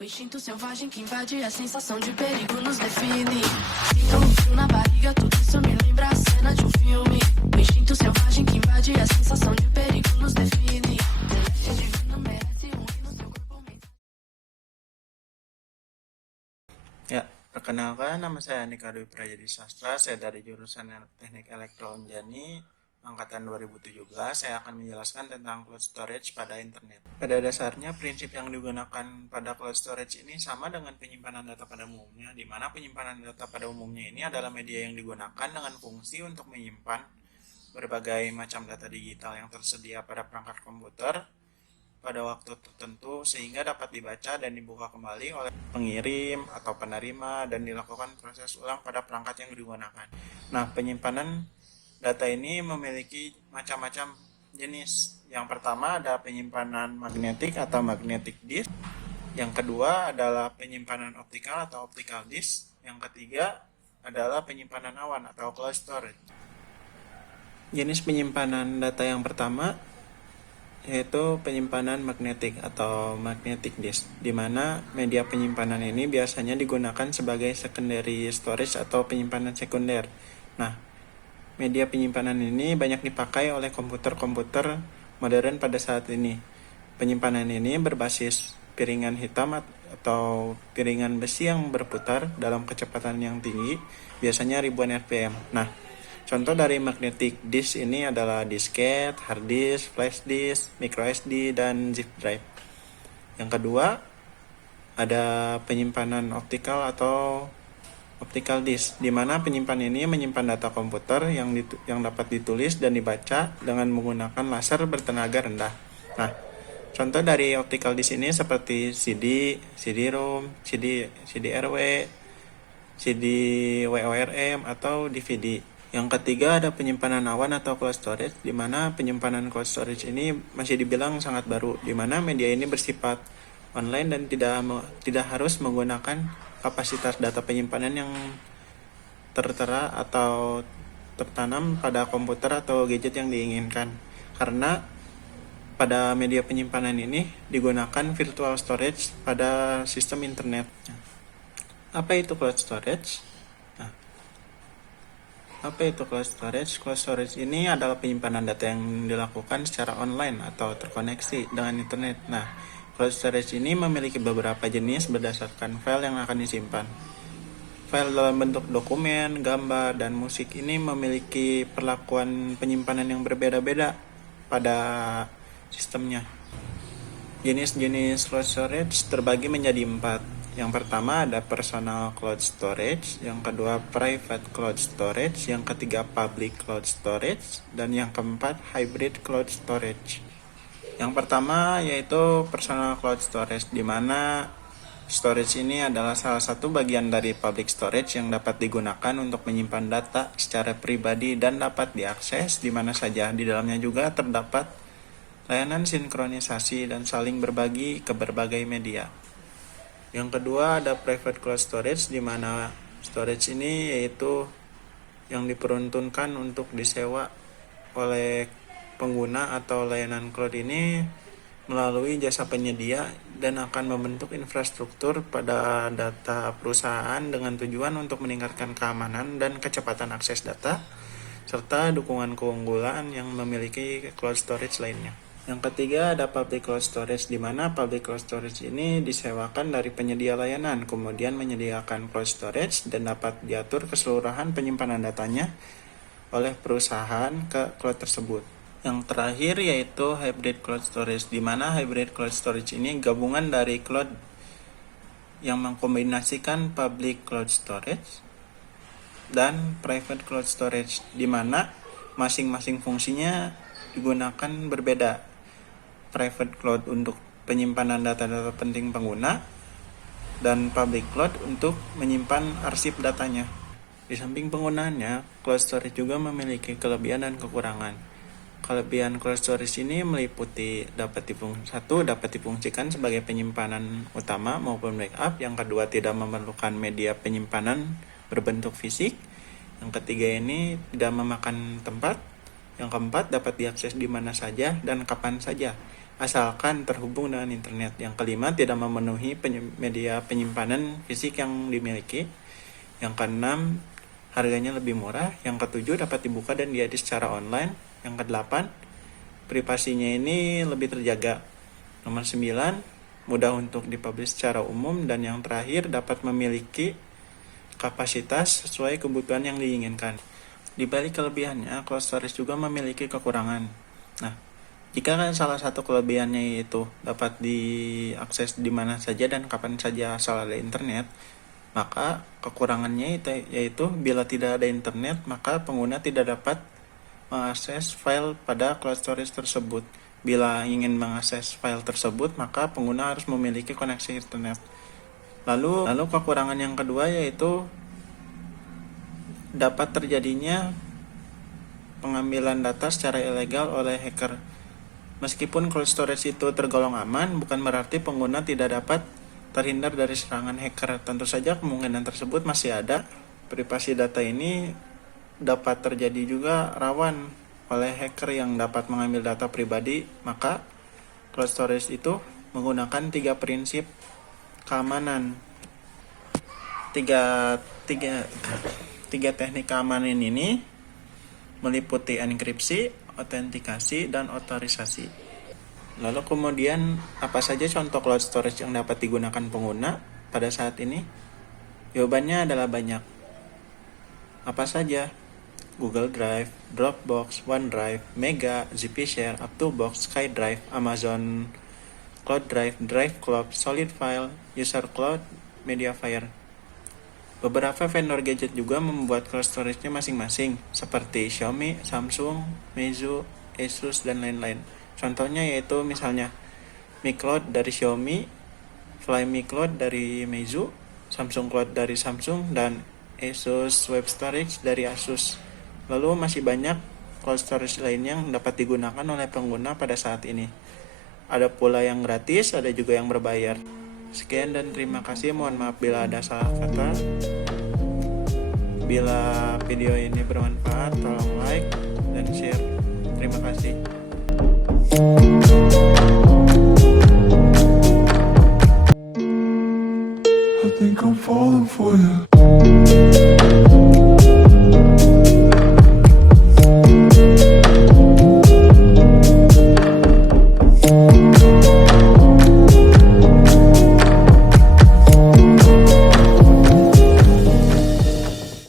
O instinto selvagem que invade a sensação de perigo nos define. Sinto um frio na barriga, tudo isso me lembra a cena de um filme. O instinto selvagem que invade a sensação de perigo nos define. Celeste divino merece um hino, seu corpo mental. Ya, perkenalkan nama saya Andika Dwi Prayadi Sastra, saya dari jurusan Teknik Elektrounjani angkatan 2017. Saya akan menjelaskan tentang cloud storage pada internet. Pada dasarnya, prinsip yang digunakan pada cloud storage ini sama dengan penyimpanan data pada umumnya, di mana penyimpanan data pada umumnya ini adalah media yang digunakan dengan fungsi untuk menyimpan berbagai macam data digital yang tersedia pada perangkat komputer pada waktu tertentu sehingga dapat dibaca dan dibuka kembali oleh pengirim atau penerima dan dilakukan proses ulang pada perangkat yang digunakan. Nah, penyimpanan data ini memiliki macam-macam jenis. Yang pertama ada penyimpanan magnetik atau magnetic disk. Yang kedua adalah penyimpanan optikal atau optical disk. Yang ketiga adalah penyimpanan awan atau cloud storage. Jenis penyimpanan data yang pertama yaitu penyimpanan magnetik atau magnetic disk, di mana media penyimpanan ini biasanya digunakan sebagai secondary storage atau penyimpanan sekunder. Nah, media penyimpanan ini banyak dipakai oleh komputer-komputer modern pada saat ini. Penyimpanan ini berbasis piringan hitam atau piringan besi yang berputar dalam kecepatan yang tinggi, biasanya ribuan RPM. Nah, contoh dari magnetic disk ini adalah disket, hard disk, flash disk, micro SD, dan zip drive. Yang kedua, ada penyimpanan optikal atau optical disk, di mana penyimpan ini menyimpan data komputer yang dapat ditulis dan dibaca dengan menggunakan laser bertenaga rendah. Nah, contoh dari optical disk ini seperti CD, CD-ROM, CD-RW, CD WORM, atau DVD. Yang ketiga ada penyimpanan awan atau cloud storage, di mana penyimpanan cloud storage ini masih dibilang sangat baru, di mana media ini bersifat online dan tidak harus menggunakan kapasitas data penyimpanan yang tertera atau tertanam pada komputer atau gadget yang diinginkan. Karena pada media penyimpanan ini digunakan virtual storage pada sistem internet. Apa itu cloud storage? Apa itu cloud storage? Cloud storage ini adalah penyimpanan data yang dilakukan secara online atau terkoneksi dengan internet. Nah, cloud storage ini memiliki beberapa jenis berdasarkan file yang akan disimpan. File dalam bentuk dokumen, gambar, dan musik ini memiliki perlakuan penyimpanan yang berbeda-beda pada sistemnya. Jenis-jenis cloud storage terbagi menjadi 4. Yang pertama ada personal cloud storage, yang kedua private cloud storage, yang ketiga public cloud storage, dan yang keempat hybrid cloud storage. Yang pertama yaitu personal cloud storage, di mana storage ini adalah salah satu bagian dari public storage yang dapat digunakan untuk menyimpan data secara pribadi dan dapat diakses di mana saja. Di dalamnya juga terdapat layanan sinkronisasi dan saling berbagi ke berbagai media. Yang kedua ada private cloud storage, di mana storage ini yaitu yang diperuntukkan untuk disewa oleh pengguna atau layanan cloud ini melalui jasa penyedia dan akan membentuk infrastruktur pada data perusahaan dengan tujuan untuk meningkatkan keamanan dan kecepatan akses data serta dukungan keunggulan yang memiliki cloud storage lainnya. Yang ketiga ada public cloud storage, di mana public cloud storage ini disewakan dari penyedia layanan, kemudian menyediakan cloud storage dan dapat diatur keseluruhan penyimpanan datanya oleh perusahaan ke cloud tersebut. Yang terakhir yaitu hybrid cloud storage, di mana hybrid cloud storage ini gabungan dari cloud yang mengkombinasikan public cloud storage dan private cloud storage, di mana masing-masing fungsinya digunakan berbeda. Private cloud untuk penyimpanan data-data penting pengguna dan public cloud untuk menyimpan arsip datanya. Di samping penggunaannya, cloud storage juga memiliki kelebihan dan kekurangan. Kelebihan cloud storage ini meliputi dapat difungsikan sebagai penyimpanan utama maupun backup. Yang kedua, tidak memerlukan media penyimpanan berbentuk fisik. Yang ketiga ini tidak memakan tempat. Yang keempat, dapat diakses di mana saja dan kapan saja. asalkan terhubung dengan internet. Yang kelima, tidak memenuhi media penyimpanan fisik yang dimiliki. Yang keenam, harganya lebih murah. Yang ketujuh, dapat dibuka dan diedit secara online. Yang kedelapan, privasinya ini lebih terjaga. Nomor 9, mudah untuk dipublish secara umum. Dan yang terakhir, dapat memiliki kapasitas sesuai kebutuhan yang diinginkan. Di balik kelebihannya, cloud storage juga memiliki kekurangan. Nah, jika salah satu kelebihannya yaitu dapat diakses di mana saja dan kapan saja asal ada internet, maka kekurangannya yaitu bila tidak ada internet, maka pengguna tidak dapat mengakses file pada cloud storage tersebut. Bila ingin mengakses file tersebut, maka pengguna harus memiliki koneksi internet. Lalu kekurangan yang kedua yaitu dapat terjadinya pengambilan data secara ilegal oleh hacker. Meskipun cloud storage itu tergolong aman, bukan berarti pengguna tidak dapat terhindar dari serangan hacker. Tentu saja kemungkinan tersebut masih ada. Privasi data ini dapat terjadi juga rawan oleh hacker yang dapat mengambil data pribadi. Maka cloud storage itu menggunakan 3 prinsip keamanan. Tiga teknik keamanan ini meliputi enkripsi, autentikasi, dan otorisasi. Lalu kemudian apa saja contoh cloud storage yang dapat digunakan pengguna pada saat ini? Jawabannya adalah banyak. Apa saja? Google Drive, Dropbox, OneDrive, Mega, ZipShare, Up2Box, SkyDrive, Amazon Cloud Drive, Drive Cloud, SolidFile, User Cloud, Mediafire. Beberapa vendor gadget juga membuat cloud storage-nya masing-masing, seperti Xiaomi, Samsung, Meizu, Asus, dan lain-lain. Contohnya yaitu misalnya Mi Cloud dari Xiaomi, Flyme Cloud dari Meizu, Samsung Cloud dari Samsung, dan Asus Web Storage dari Asus. Lalu masih banyak cloud storage lainnya yang dapat digunakan oleh pengguna pada saat ini. Ada pula yang gratis, ada juga yang berbayar. Sekian dan terima kasih. Mohon maaf bila ada salah kata. Bila video ini bermanfaat, tolong like dan share.